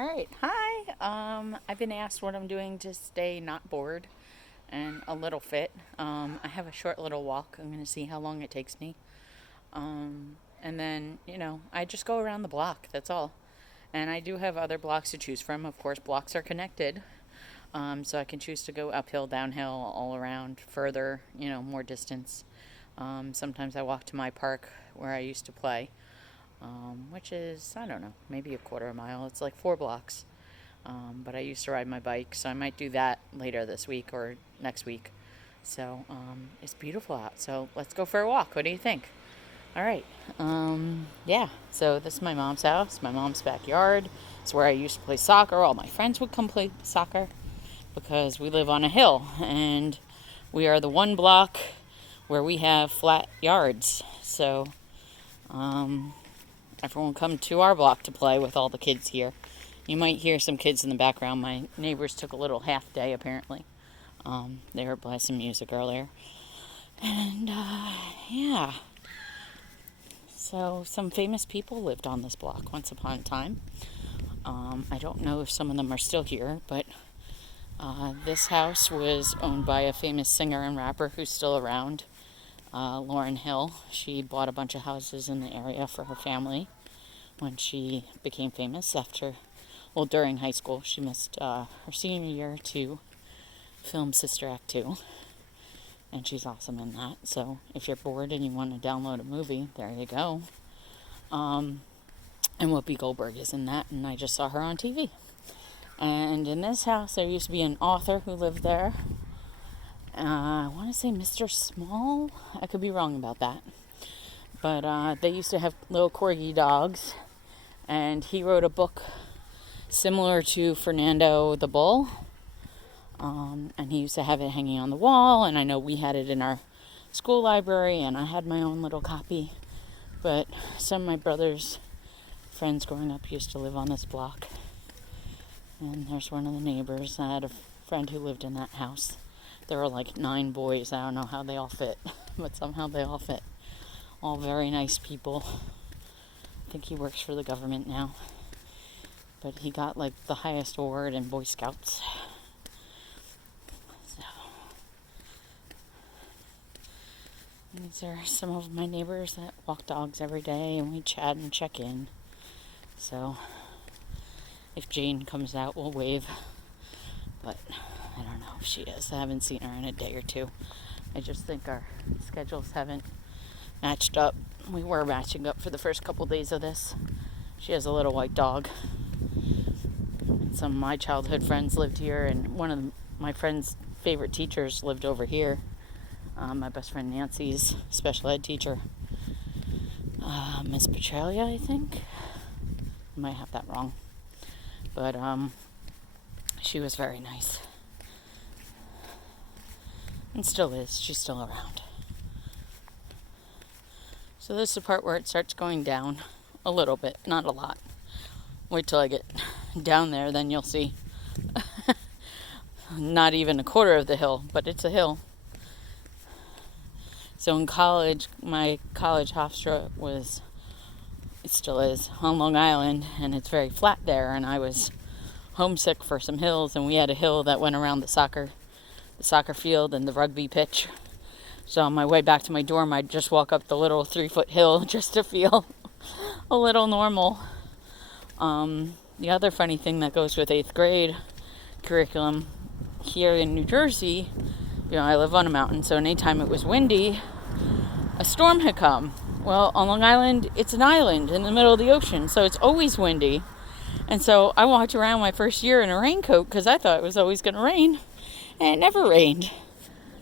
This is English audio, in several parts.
All right. Hi. I've been asked what I'm doing to stay not bored and a little fit. I have a short little walk. I'm going to see how long it takes me. And then, I just go around the block. That's all. And I do have other blocks to choose from. Of course, blocks are connected. So I can choose to go uphill, downhill, all around, further, more distance. Sometimes I walk to my park where I used to play, which is, I don't know, maybe a quarter of a mile. It's like 4 blocks. But I used to ride my bike, so I might do that later this week or next week. So it's beautiful out. So let's go for a walk. What do you think? All right. Yeah. So this is my mom's house, my mom's backyard. It's where I used to play soccer. All my friends would come play soccer because we live on a hill, and we are the one block where we have flat yards. So everyone come to our block to play with all the kids here. You might hear some kids in the background. My neighbors took a little half day, apparently. They were blasting music earlier. And, yeah. So, some famous people lived on this block once upon a time. I don't know if some of them are still here, but this house was owned by a famous singer and rapper who's still around, Lauryn Hill. She bought a bunch of houses in the area for her family when she became famous during high school. She missed her senior year to film Sister Act 2, and she's awesome in that. So if you're bored and you want to download a movie, there you go. And Whoopi Goldberg is in that, and I just saw her on TV. And in this house, there used to be an author who lived there. I want to say Mr. Small. I could be wrong about that. But they used to have little corgi dogs, and he wrote a book similar to Fernando the Bull, and he used to have it hanging on the wall, and I know we had it in our school library, and I had my own little copy, but some of my brother's friends growing up used to live on this block, and there's one of the neighbors. I had a friend who lived in that house. There were like 9 boys. I don't know how they all fit, but somehow they all fit. All very nice people. I think he works for the government now. But he got like the highest award in Boy Scouts. So these are some of my neighbors that walk dogs every day, and we chat and check in. So if Jane comes out, we'll wave. But I don't know if she is. I haven't seen her in a day or two. I just think our schedules haven't matched up. We were matching up for the first couple days of this. She has a little white dog. Some of my childhood friends lived here, and one of my friend's favorite teachers lived over here. My best friend Nancy's special ed teacher, Miss Petralia, I think. I might have that wrong. But she was very nice. And still is. She's still around. So this is the part where it starts going down a little bit, not a lot. Wait till I get down there, then you'll see. Not even a quarter of the hill, but it's a hill. So in college, my college Hofstra it still is, on Long Island, and it's very flat there, and I was homesick for some hills, and we had a hill that went around the soccer field and the rugby pitch. So on my way back to my dorm, I'd just walk up the little 3-foot hill just to feel a little normal. The other funny thing that goes with 8th grade curriculum here in New Jersey, I live on a mountain, so anytime it was windy, a storm had come. Well, on Long Island, it's an island in the middle of the ocean, so it's always windy. And so I walked around my first year in a raincoat because I thought it was always going to rain, and it never rained.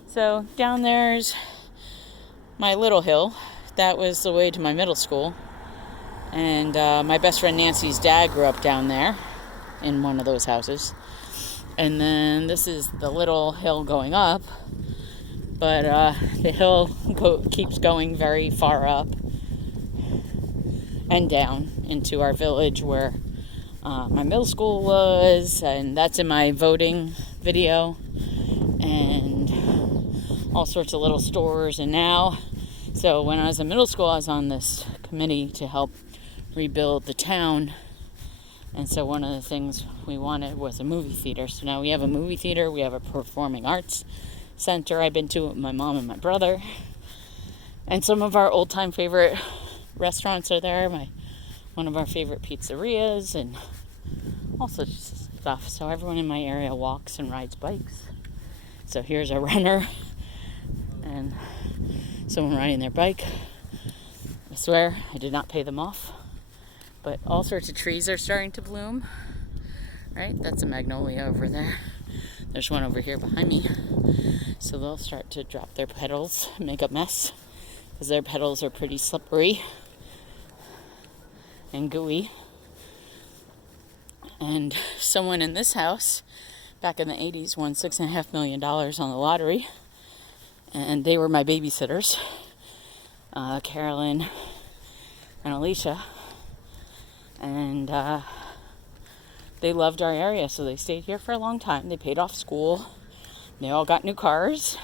So down there's my little hill. That was the way to my middle school. And my best friend Nancy's dad grew up down there in one of those houses. And then this is the little hill going up. But the hill keeps going very far up and down into our village where my middle school was. And that's in my voting video. And all sorts of little stores. And now, so when I was in middle school, I was on this committee to help rebuild the town And so one of the things we wanted was a movie theater. So now we have a movie theater. We have a performing arts center I've been to with my mom and my brother. And some of our old-time favorite restaurants are there. One of our favorite pizzerias and all such stuff. So everyone in my area walks and rides bikes. So here's a runner and someone riding their bike. I swear I did not pay them off. But all sorts of trees are starting to bloom. Right? That's a magnolia over there. There's one over here behind me. So they'll start to drop their petals, make a mess, because their petals are pretty slippery and gooey. And someone in this house back in the 80s won $6.5 million on the lottery. And they were my babysitters, Carolyn and Alicia. And they loved our area, so they stayed here for a long time. They paid off school. They all got new cars.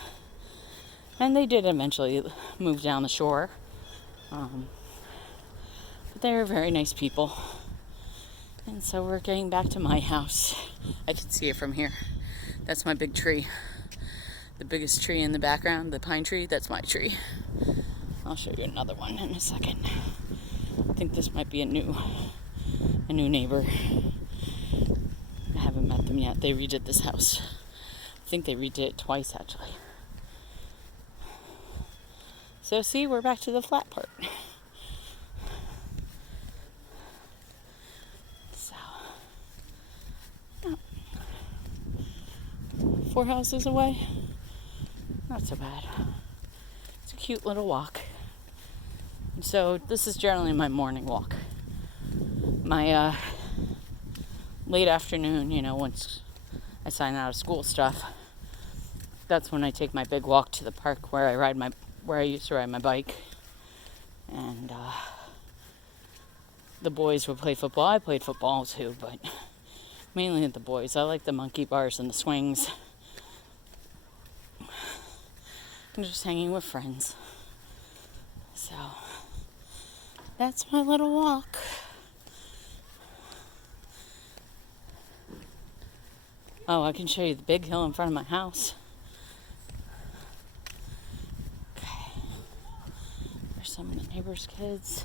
And they did eventually move down the shore. But they were very nice people. And so we're getting back to my house. I can see it from here. That's my big tree. The biggest tree in the background, the pine tree, that's my tree. I'll show you another one in a second. I think this might be a new neighbor. I haven't met them yet. They redid this house. I think they redid it twice, actually. So see, we're back to the flat part. So, yeah. 4 houses away. Not so bad. It's a cute little walk. So this is generally my morning walk. My late afternoon, once I sign out of school stuff, that's when I take my big walk to the park where I used to ride my bike. And the boys would play football. I played football too, but mainly the boys. I like the monkey bars and the swings. And just hanging with friends. So that's my little walk. Oh, I can show you the big hill in front of my house. Okay. There's some of the neighbors' kids.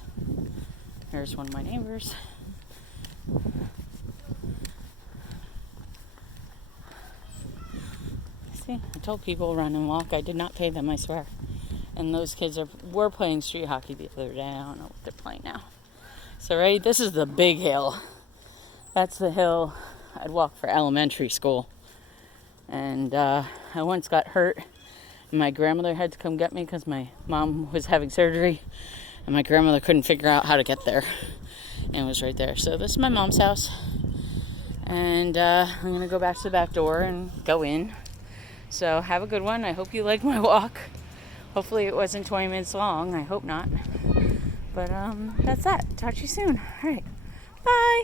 There's one of my neighbors. See, I told people run and walk. I did not pay them, I swear. And those kids were playing street hockey the other day. I don't know what they're playing now. So, right, this is the big hill. That's the hill I'd walk for elementary school. And I once got hurt. And my grandmother had to come get me because my mom was having surgery. And my grandmother couldn't figure out how to get there. And it was right there. So this is my mom's house. And I'm going to go back to the back door and go in. So have a good one. I hope you liked my walk. Hopefully it wasn't 20 minutes long. I hope not. But that's that. Talk to you soon. All right. Bye.